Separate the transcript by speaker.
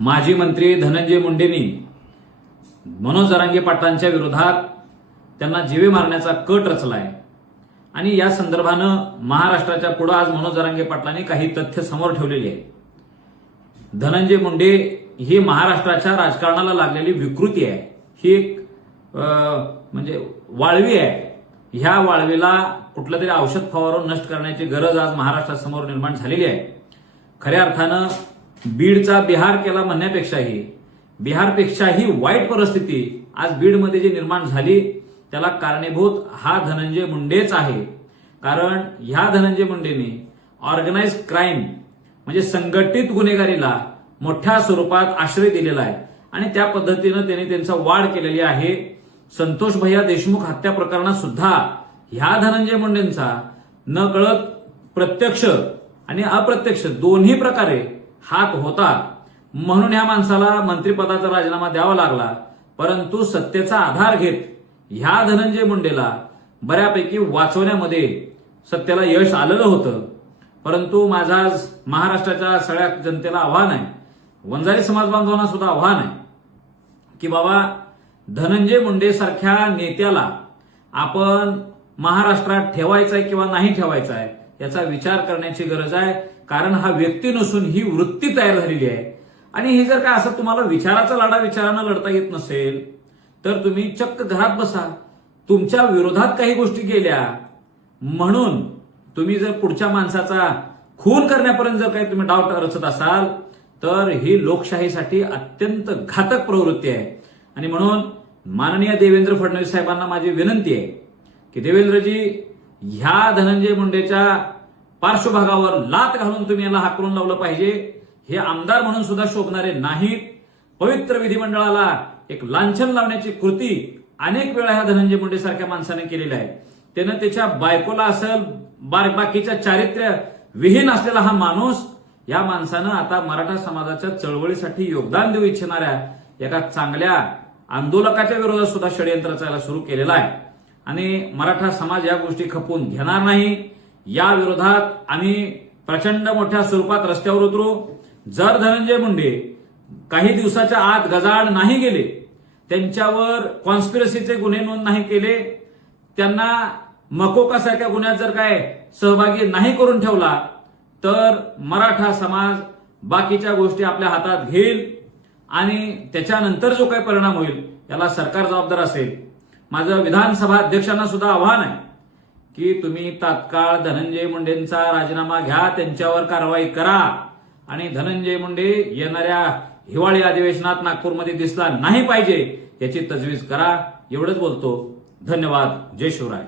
Speaker 1: माजी मंत्री धनंजय मुंडेंनी मनोज जरांगे पाटलांच्या विरोधात त्यांना जीवे मारण्याचा कट रचलाय. आणि या संदर्भानं महाराष्ट्राच्या पुढं आज मनोज जरांगे पाटलांनी काही तथ्य समोर ठेवलेली आहे धनंजय मुंडे ही महाराष्ट्राच्या राजकारणाला लागलेली विकृती आहे. ही एक म्हणजे वाळवी आहे. ह्या वाळवीला कुठलं तरी औषध फवारून नष्ट करण्याची गरज आज महाराष्ट्रासमोर निर्माण झालेली आहे. खऱ्या अर्थानं बीडचा बिहार केला म्हणण्यापेक्षाही बिहारपेक्षाही वाईट परिस्थिती आज बीडमध्ये जी निर्माण झाली त्याला कारणीभूत हा धनंजय मुंडेच आहे. कारण ह्या धनंजय मुंडेने ऑर्गनाइज क्राईम म्हणजे संघटित गुन्हेगारीला मोठ्या स्वरूपात आश्रय दिलेला आहे. आणि त्या पद्धतीनं त्यांनी त्यांचा वाढ केलेली आहे. संतोष भैया देशमुख हत्या प्रकरणात सुद्धा ह्या धनंजय मुंडेंचा न कळत प्रत्यक्ष आणि अप्रत्यक्ष दोन्ही प्रकारे हात होता. म्हणून या माणसाला मंत्रिपदाचा राजीनामा द्यावा लागला. परंतु सत्तेचा आधार घेत ह्या धनंजय मुंडेला बऱ्यापैकी वाचवण्यामध्ये सत्तेला यश आलेलं होतं. परंतु माझा आज महाराष्ट्राच्या सगळ्या जनतेला आव्हान आहे. वंजारी समाज बांधवांना सुद्धा आव्हान आहे. की बाबा धनंजय मुंडे सारख्या नेत्याला आपण महाराष्ट्रात ठेवायचा आहे किंवा नाही ठेवायचा आहे याचा विचार करण्याची गरज आहे. कारण हा व्यक्ती नसून ही वृत्ती तयार झालेली आहे. आणि हे जर का असं तुम्हाला विचाराचा लढा विचारानं लढता येत नसेल तर तुम्ही चक्क घरात बसा. तुमच्या विरोधात काही गोष्टी केल्या म्हणून तुम्ही जर पुढच्या माणसाचा खून करण्यापर्यंत जर काही तुम्ही डाव रचत असाल तर ही लोकशाहीसाठी अत्यंत घातक प्रवृत्ती आहे. आणि म्हणून माननीय देवेंद्र फडणवीस साहेबांना माझी विनंती आहे की देवेंद्रजी ह्या धनंजय मुंडेच्या पार्श्वभागावर लात घालून तुम्ही याला हाकलून लावलं पाहिजे. हे आमदार म्हणून सुद्धा शोभणारे नाहीत. पवित्र विधिमंडळाला एक लांछन लावण्याची कृती अनेक वेळा ह्या धनंजय मुंडे सारख्या माणसाने केलेली आहे. त्यानं त्याच्या बायकोला असेल बाकीच्या चारित्र्य विहीन असलेला हा माणूस या माणसानं आता मराठा समाजाच्या चळवळीसाठी योगदान देऊ इच्छिणाऱ्या एका चांगल्या आंदोलकाच्या विरोधात सुद्धा षडयंत्र चालायला सुरू केलेला आहे. आणि मराठा समाज या गोष्टी खपवून घेणार नाही. या विरोधात आम्ही प्रचंड मोठ्या स्वरूपात रस्त्यावर उतरू. जर धनंजय मुंडे काही दिवसाच्या आत गजाड नाही गेले त्यांच्यावर कॉन्स्पिरसीचे गुन्हे नोंद नाही केले त्यांना मकोकासारख्या गुन्ह्यात जर काय सहभागी नाही करून ठेवला तर मराठा समाज बाकीच्या गोष्टी आपल्या हातात घेईल आणि त्याच्यानंतर जो काही परिणाम होईल याला सरकार जबाबदार असेल. माझं विधानसभा अध्यक्षांना सुद्धा आव्हान आहे. की तुम्ही तात्काळ धनंजय मुंडेंचा राजीनामा घ्या त्यांच्यावर कारवाई करा. आणि धनंजय मुंडे येणाऱ्या हिवाळी अधिवेशनात नागपूरमध्ये दिसला नाही पाहिजे याची तजवीज करा. एवढंच बोलतो. धन्यवाद. जय शिवराय.